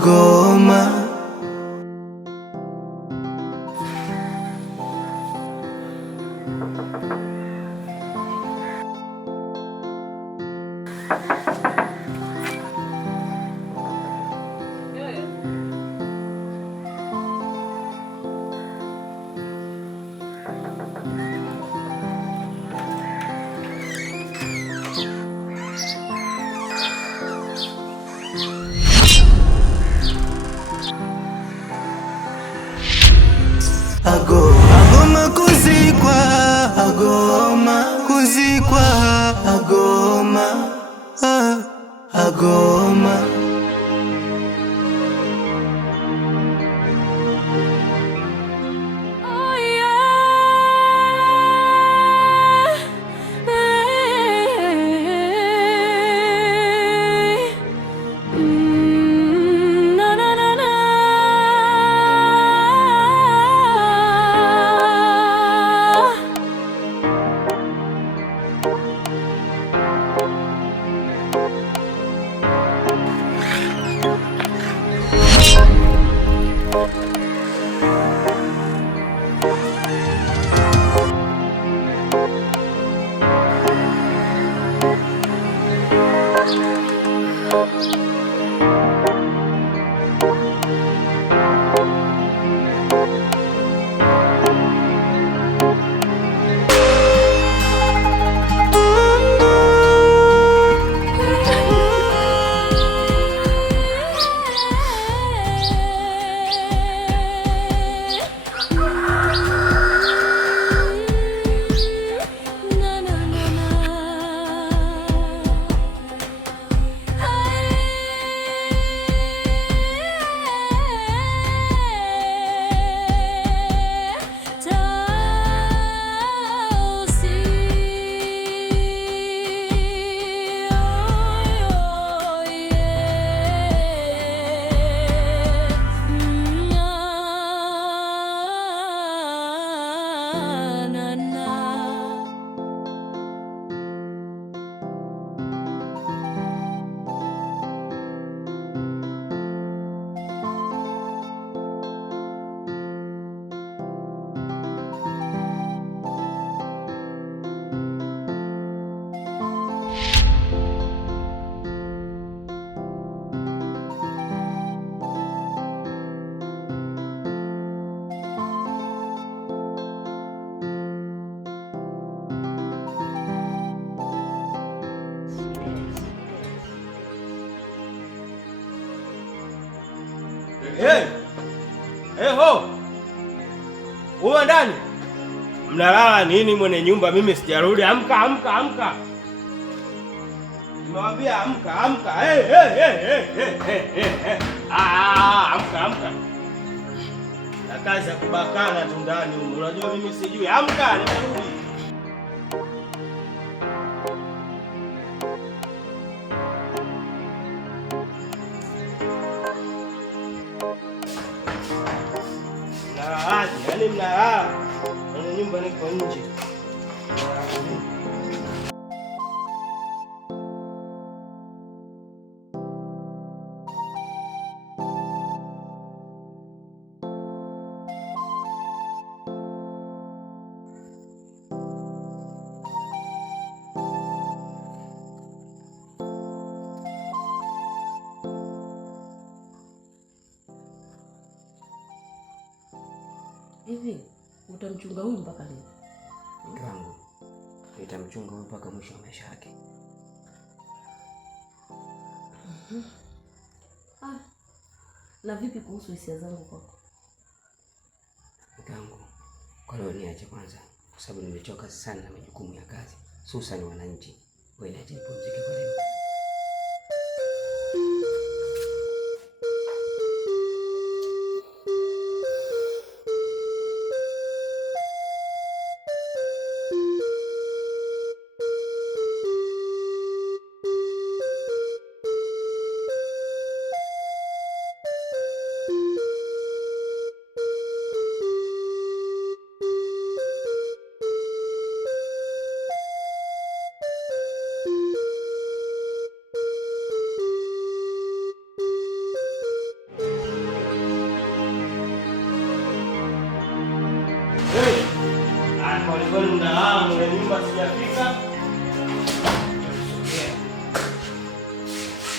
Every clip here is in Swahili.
agoma. Agoma kuzikwa, agoma kuzikwa, agoma, agoma. Hey! Hey ho! Uwa ndani? Mnalala nini mwenye nyumba? Mimi sijarudi. Amka, amka, amka. Nimewambia amka, amka. Hey, hey, hey, hey, hey, hey, hey. Amka, amka. Na kazi ya kubakana tu ndani. Unajua mimi sijui. Amka, nimerudi. Yaani mnalala kwenye nyumba, niko nje. Hivi utamchunga huyu mpaka lini? Mke wangu, nitamchunga huyu mpaka mwisho wa maisha yake. Na vipi kuhusu hisia zangu kwako? Mke wangu, kwa leo niache kwanza, kwa sababu nimechoka sana na majukumu ya kazi, hususan wananchi. Wewe niache nipumzike kwa leo. kwani mnahamu ile nyumba sijafika.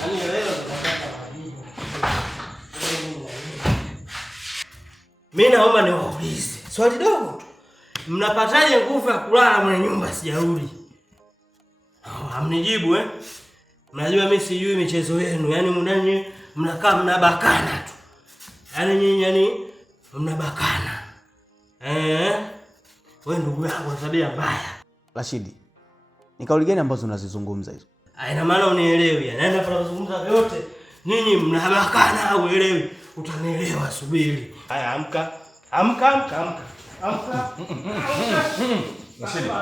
Yaani leo tutapata majibu. Mimi naomba niwaulize swali dogo tu. Mnapataje nguvu ya kulala mwenye nyumba sijarudi? Hamnijibu Mnajua mimi sijui michezo yenu. Yaani mndani mnakaa mnabakana tu. Yaani nyinyi mnabakana. Wewe ndugu yangu tabia mbaya. Rashidi, ni kauli gani ambazo unazizungumza hizo? Ina maana unielewi. Yaani tunazungumza yote nyinyi mnabakana au uelewi? Utanielewa, subiri. Haya, amka.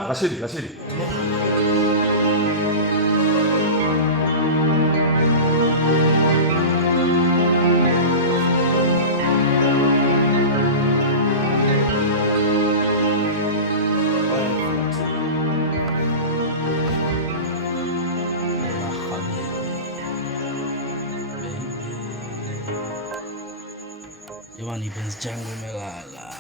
Rashidi. Jamani, penzi changu umelala.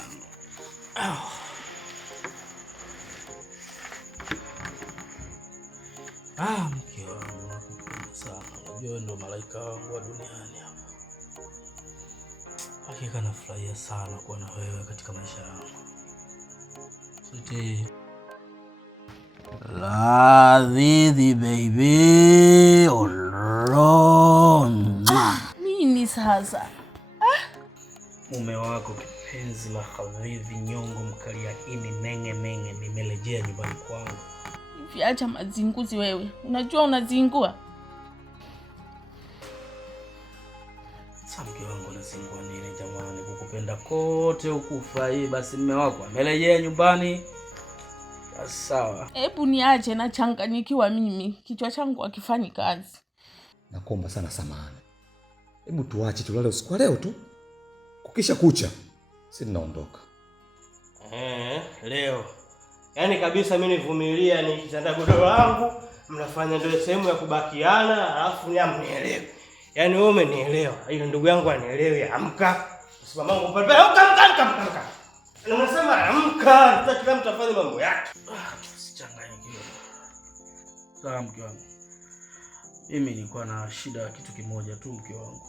Mke wangu nakupenda sana. Unajua ndo malaika wangu wa duniani hapa. Hakika nafurahia sana kuwa na wewe katika maisha yangu. Sweetie. Ladhi baby alone. Nini sasa? Mume wako kipenzi la habibi nyongo mkalia ini nenge nimelejea nyumbani kwangu. Acha mazinguzi wewe. Unajua unazingua? Sasa mke wangu unazingua nini jamani? Kukupenda kote ukufurahi basi mume wako amelejea nyumbani. Sawa. Hebu niache na changanyikiwa mimi. Kichwa changu hakifanyi kazi. Nakuomba sana samahani. Hebu tuache tulale usiku leo tu. Kukisha kucha. Sisi tunaondoka. Leo. Yaani kabisa mimi nivumilia ni kitanda godoro langu, mnafanya ndio sehemu ya kubakiana, alafu ni amnielewe. Yaani wewe umenielewa. Hiyo ndugu yangu anielewe. Amka. Usimamangu pale. Amka. Na unasema amka, hata kila mtu afanye mambo yake. Usichanganyikiwe. Sawa mke wangu. Mimi nilikuwa na shida ya kitu kimoja tu mke wangu.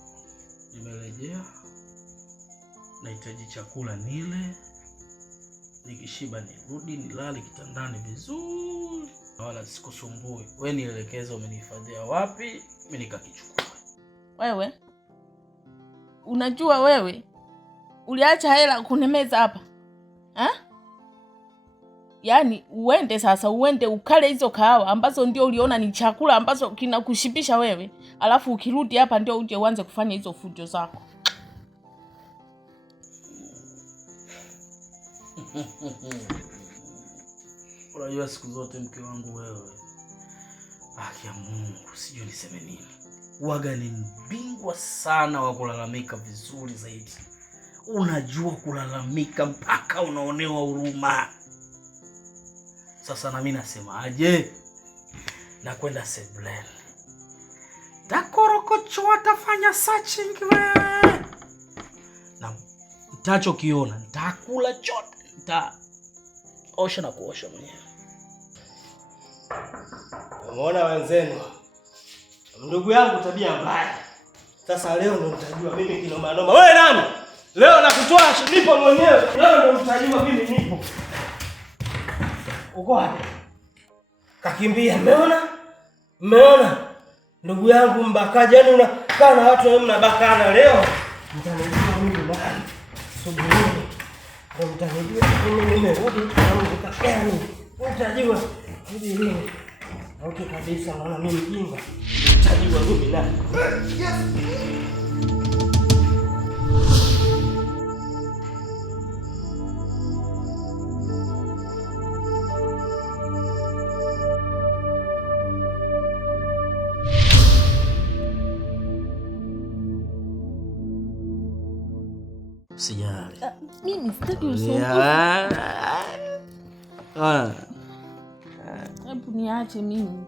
Nimerejea. Nahitaji chakula nile. Nikishiba nirudi nilale kitandani vizuri. Wala sikusumbui. Wewe nielekeze umenihifadhia wapi? Mimi nikakichukua. Wewe? Unajua wewe? Uliacha hela kunemeza hapa. Yaani uende ukale hizo kahawa ambazo ndio uliona ni chakula ambazo kinakushibisha wewe. Alafu ukirudi hapa ndio uje uanze kufanya hizo fujo zako. Unajua siku zote mke wangu wewe. Haki ya Mungu, sijui niseme nini. Waga ni mbingwa sana wa kulalamika vizuri zaidi. Unajua kulalamika mpaka unaonewa huruma. Sasa na mimi nasema aje? Nakwenda sebuleni. Takorokochoa tafanya searching wewe. Na nitachokiona nitakula chote. Osha na kuosha mwenyewe. Umeona wenzenu? Ndugu yangu tabia mbaya. Sasa leo ndo mtajua mimi kinoma noma. Wewe nani? Leo nakutoa nipo mwenyewe. Leo ndo mtajua mimi nipo. Uko wapi? Kakimbia. Umeona? Ndugu yangu mbakaji, yani unakaa na watu mnabakana leo. Mtanijua mimi nani? Subiri. Ndio mtanijua mimi nimerudi na mtakani. Mtajua hivi lini? Okay kabisa, maana mimi mjinga. Mtajua mimi nani? Sijali. Mimi sitaki usumbufu. Hebu niache mimi.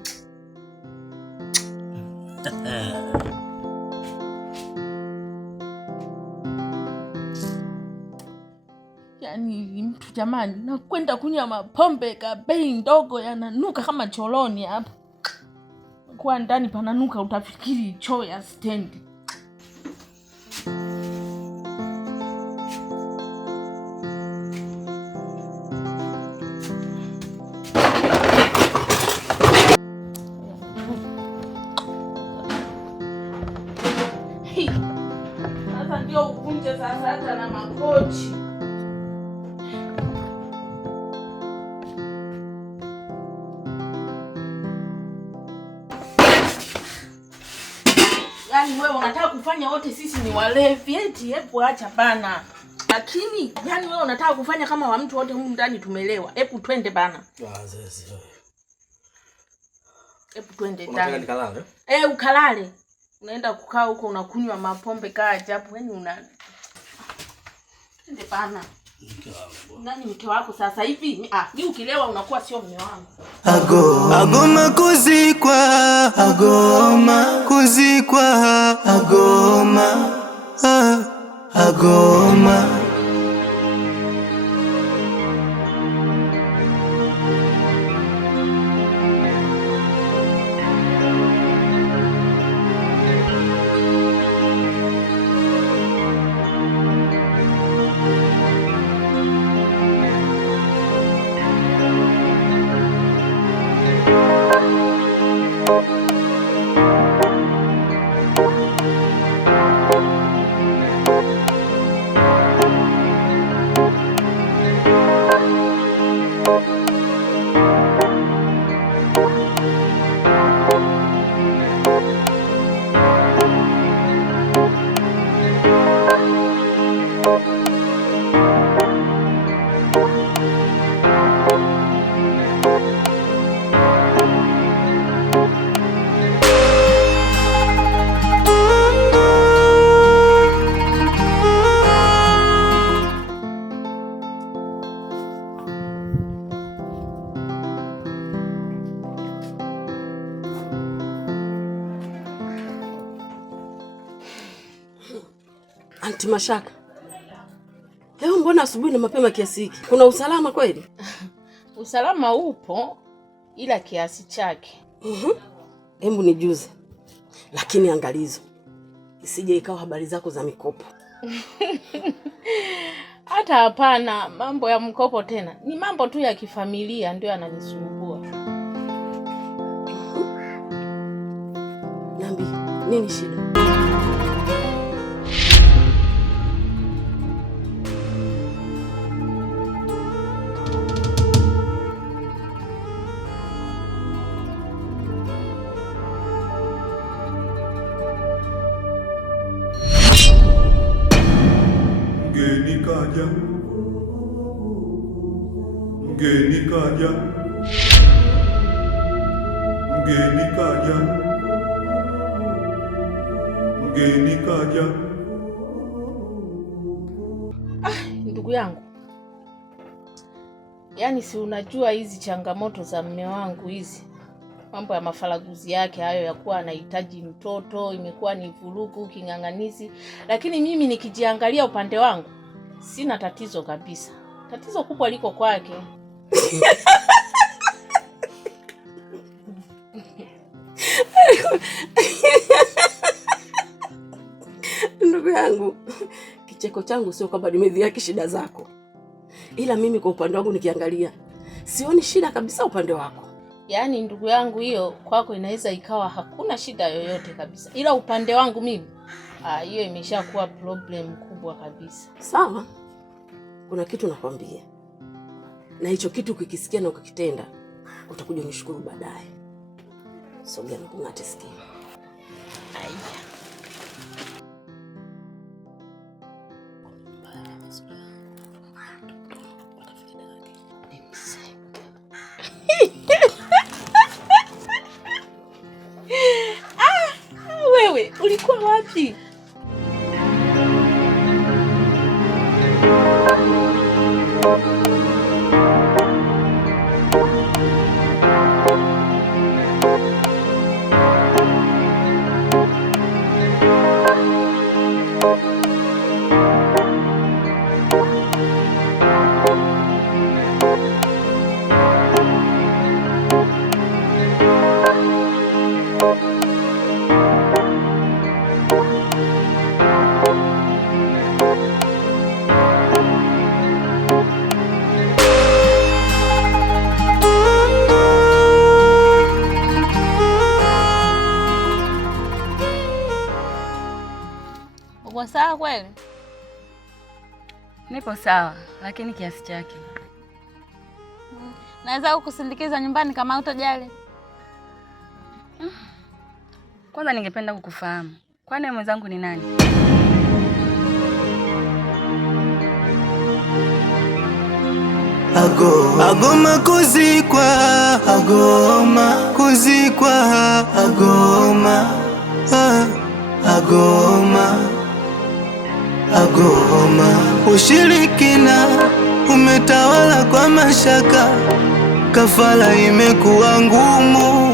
Yaani mtu Jamani, nakwenda kunywa mapombe ka bei ndogo yananuka kama choloni hapa. Kwa ndani pananuka utafikiri choo ya stendi. Sasa ndio uvunje sasa hata na makochi. Yaani wewe unataka kufanya wote sisi ni walevi eti? Hebu acha bana. Lakini yaani wewe unataka kufanya kama wa mtu wote humu ndani tumelewa. Hebu twende bana. Hebu twende ndani. Unataka nikalale? Ukalale. Unaenda kukaa huko unakunywa mapombe kaa ajabu. Yaani twende bana. Nani mke wako sasa hivi? Ni ukilewa unakuwa sio mume wangu. Agoma kuzikwa, agoma kuzikwa, agoma, agoma. Anti Mashaka, leo mbona asubuhi na mapema kiasi hiki? Kuna usalama kweli? Usalama upo ila kiasi chake. Hebu nijuze. Lakini angalizo, isije ikawa habari zako za mikopo. Hata hapana, mambo ya mkopo tena. Ni mambo tu ya kifamilia ndio yananisumbua. Niambie, nini shida? Mgeni kaja, mgeni kaja, mgeni kaja, mgeni kaja. Ndugu yangu, yaani si unajua hizi changamoto za mume wangu hizi, mambo ya mafaraguzi yake hayo ya kuwa anahitaji mtoto, imekuwa ni vurugu, king'ang'anizi. Lakini mimi nikijiangalia upande wangu, sina tatizo kabisa. Tatizo kubwa liko kwake. Ndugu yangu, kicheko changu sio kwamba nimedhiaki shida zako. Ila mimi kwa upande wangu nikiangalia, sioni shida kabisa upande wako. Yaani ndugu yangu, hiyo kwako inaweza ikawa hakuna shida yoyote kabisa. Ila upande wangu mimi, hiyo imeshakuwa problem kubwa kabisa. Sawa. Kuna kitu nakwambia. Na hicho kitu ukikisikia na ukakitenda, utakuja unishukuru baadaye. Sogea na kung'ate sikio. Aya. Wewe ulikuwa wapi? Uko sawa kweli? Nipo sawa, lakini kiasi chake. Naweza kukusindikiza nyumbani kama utojali. Kwanza ningependa kukufahamu. Kwani mwenzangu ni nani? Agoma kuzikwa, agoma kuzikwa, agoma, agoma, agoma. Ushirikina umetawala kwa mashaka, kafara imekuwa ngumu.